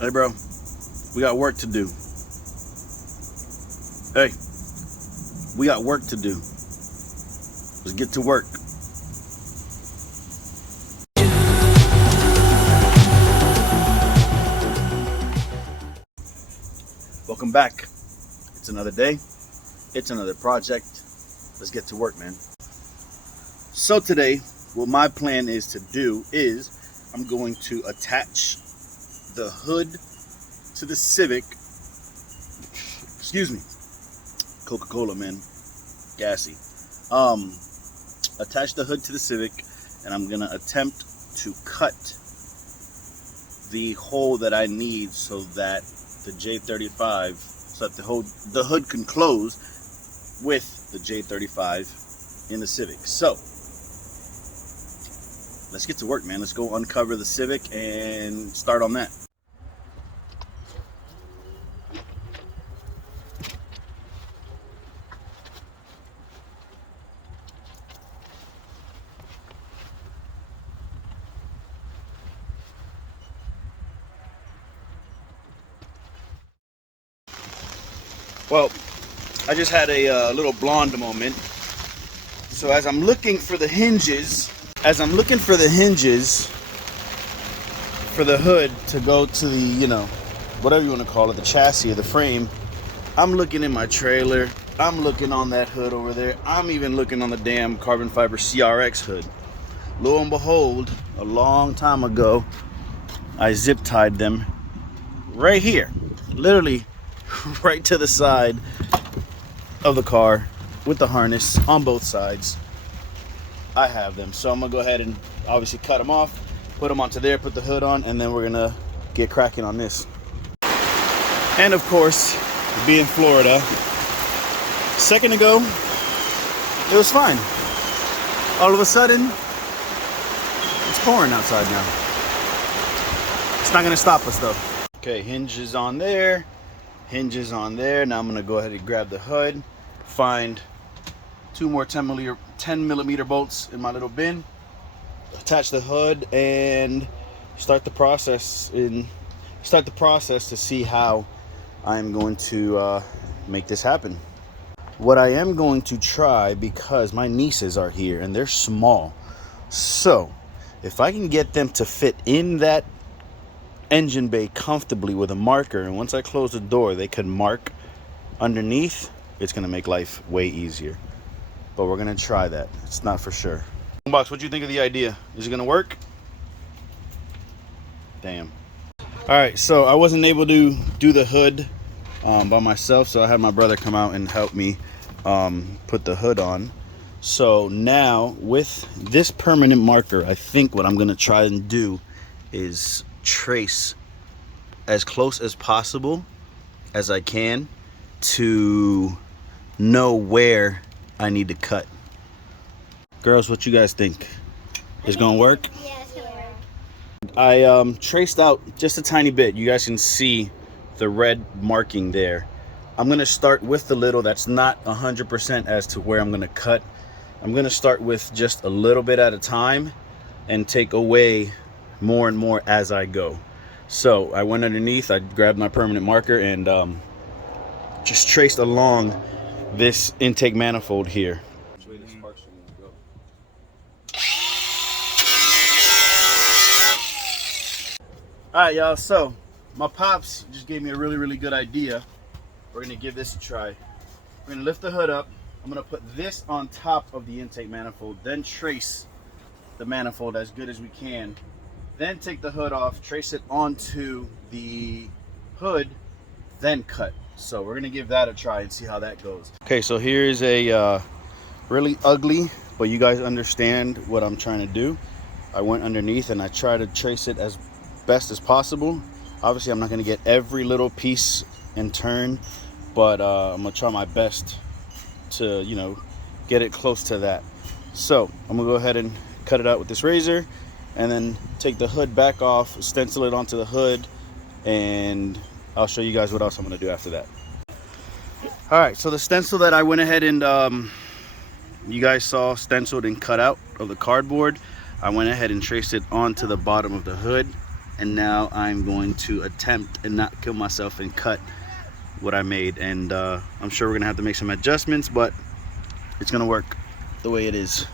Hey, bro, we got work to do. Hey, we got work to do. Let's get to work. Welcome back. It's another day. It's another project. Let's get to work, man. So today, what my plan is to do is I'm going to attach the hood to the Civic. Excuse me. Coca-Cola, man. Gassy. Attach the hood to the Civic, and I'm gonna attempt to cut the hole that I need so that the J35, so that the hood can close with the J35 in the Civic. So let's get to work, man. Let's go uncover the Civic and start on that. Well, I just had a little blonde moment. So as I'm looking for the hinges, for the hood to go to the, whatever you want to call it, the chassis or the frame, I'm looking in my trailer. I'm looking on that hood over there. I'm even looking on the damn carbon fiber CRX hood. Lo and behold, a long time ago, I zip tied them right here, literally right to the side of the car with the harness on both sides. I have them, so I'm gonna go ahead and obviously cut them off, put them onto there, put the hood on, and then we're gonna get cracking on this. And of course, being Florida, a second ago it was fine. All of a sudden it's pouring outside now. It's not gonna stop us though. Okay, hinges on there. Hinges on there. Now I'm gonna go ahead and grab the hood, find two more 10 millimeter bolts in my little bin, attach the hood, and start the process to see how I'm going to make this happen. What I am going to try, because my nieces are here and they're small, so if I can get them to fit in that engine bay comfortably with a marker, and once I close the door they can mark underneath, it's gonna make life way easier. But we're gonna try that. It's not for sure. Box, what do you think of the idea? Is it gonna work? Damn. All right, so I wasn't able to do the hood by myself, so I had my brother come out and help me put the hood on. So now with this permanent marker, I think what I'm gonna try and do is trace as close as possible as I can to know where I need to cut. Girls, what you guys think? It's gonna work? Yeah, it's gonna work. I traced out just a tiny bit. You guys can see the red marking there. I'm gonna start with the little that's not 100% as to where I'm gonna cut. I'm gonna start with just a little bit at a time and take away more and more as I go. So I went underneath, I grabbed my permanent marker and just traced along this intake manifold here. Alright y'all, so my pops just gave me a really good idea. We're gonna give this a try. We're gonna lift the hood up. I'm gonna put this on top of the intake manifold, then trace the manifold as good as we can. Then take the hood off, trace it onto the hood, then cut. So we're gonna give that a try and see how that goes. Okay, so here's a really ugly, but you guys understand what I'm trying to do. I went underneath and I try to trace it as best as possible. Obviously, I'm not gonna get every little piece in turn, but I'm gonna try my best to, get it close to that. So I'm gonna go ahead and cut it out with this razor, and then take the hood back off, stencil it onto the hood, and I'll show you guys what else I'm gonna do after that. All right, so the stencil that I went ahead and you guys saw stenciled and cut out of the cardboard, I went ahead and traced it onto the bottom of the hood. and now I'm going to attempt and not kill myself and cut what I made. And I'm sure we're gonna have to make some adjustments, but it's gonna work the way it is.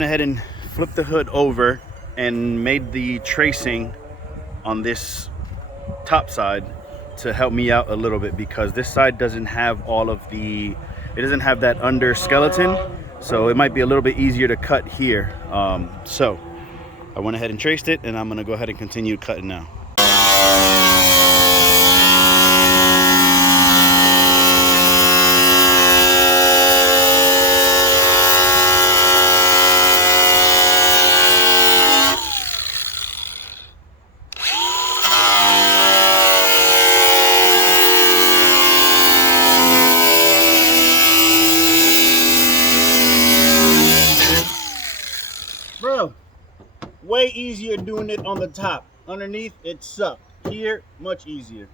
Went ahead and flipped the hood over and made the tracing on this top side to help me out a little bit, because this side doesn't have all of the, it doesn't have that under skeleton, so it might be a little bit easier to cut here. So I went ahead and traced it, and I'm gonna go ahead and continue cutting now. Bro, way easier doing it on the top. Underneath, it sucked. Here, much easier.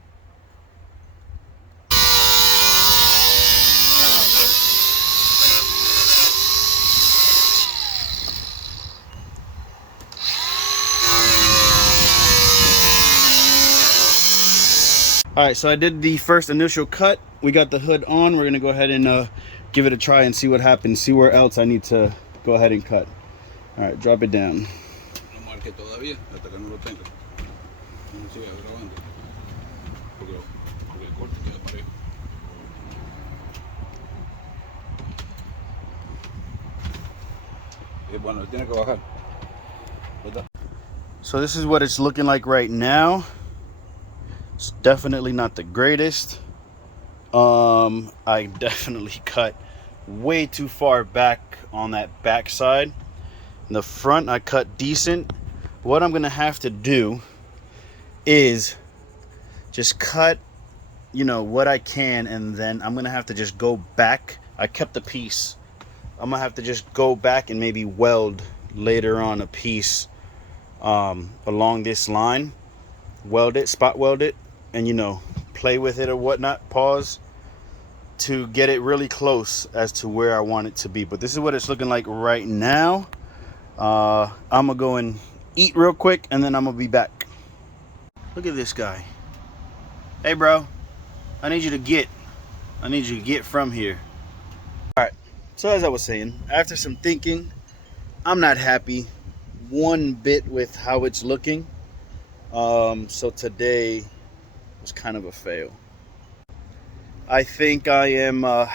All right, so I did the first initial cut. We got the hood on. We're gonna go ahead and give it a try and see what happens, see where else I need to go ahead and cut. All right, drop it down. So this is what it's looking like right now. It's definitely not the greatest. I definitely cut way too far back on that back side. In the front, I cut decent. What I'm gonna have to do is just cut, you know, what I can, and then I'm gonna have to just go back. I kept the piece. I'm gonna have to just go back and maybe weld later on a piece along this line, weld it, spot weld it, and, you know, play with it or whatnot, pause, to get it really close as to where I want it to be. But this is what it's looking like right now. I'm gonna go and eat real quick, and then I'm gonna be back. Look at this guy. Hey bro, I need you to get from here. All right, so as I was saying, after some thinking, I'm not happy one bit with how it's looking. So today was kind of a fail. I think I'm gonna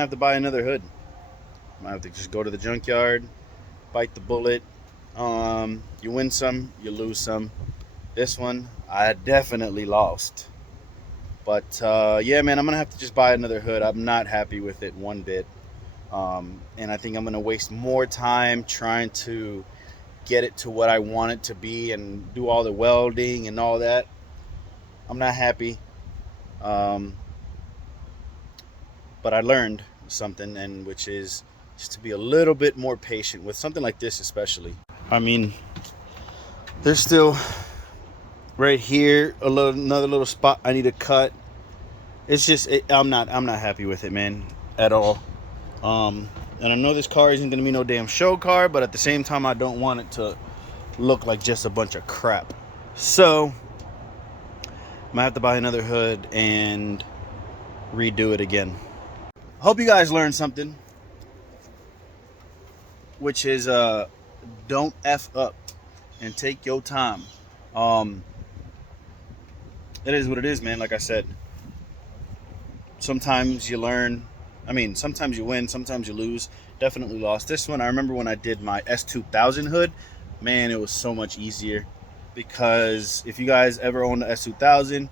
have to buy another hood. I'm gonna have to just go to the junkyard, bite the bullet. You win some, you lose some. This one, I definitely lost. But yeah, man, I'm gonna have to just buy another hood. I'm not happy with it one bit. And I think I'm gonna waste more time trying to get it to what I want it to be and do all the welding and all that. I'm not happy. But I learned something, and which is just to be a little bit more patient with something like this, especially. I mean, there's still right here another little spot I need to cut. It's just I'm not happy with it, man, at all. And I know this car isn't gonna be no damn show car, but at the same time, I don't want it to look like just a bunch of crap. So I'm gonna have to buy another hood and redo it again. Hope you guys learned something, which is don't F up and take your time. Um, it is what it is, man. Like I said, sometimes you learn. I mean, sometimes you win, sometimes you lose. Definitely lost this one. I remember when I did my S2000 hood, man, it was so much easier because if you guys ever own the S2000,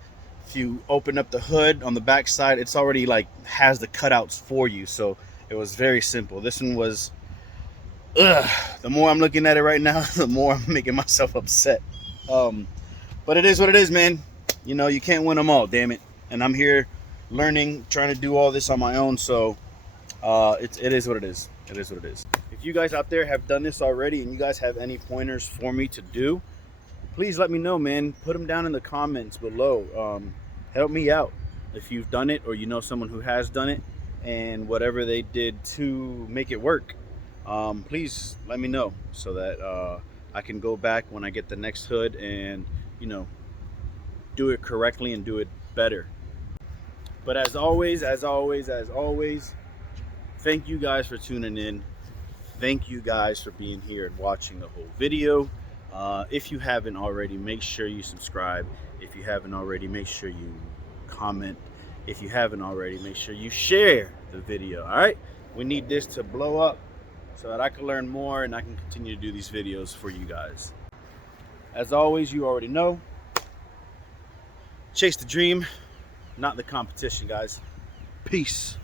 if you open up the hood on the back side, it's already like has the cutouts for you. So it was very simple. This one was, ugh, the more I'm looking at it right now, the more I'm making myself upset. Um, but it is what it is, man. You know, you can't win them all, damn it. And I'm here learning, trying to do all this on my own. So it is what it is. It is what it is. If you guys out there have done this already and you guys have any pointers for me to do, please let me know, man. Put them down in the comments below. Help me out if you've done it or you know someone who has done it and whatever they did to make it work. Please let me know so that I can go back when I get the next hood and, you know, do it correctly and do it better. But as always, thank you guys for tuning in. Thank you guys for being here and watching the whole video. If you haven't already, make sure you subscribe. If you haven't already, make sure you comment. If you haven't already, make sure you share the video. All right, we need this to blow up so that I can learn more and I can continue to do these videos for you guys. As always, you already know, chase the dream, not the competition, guys. Peace.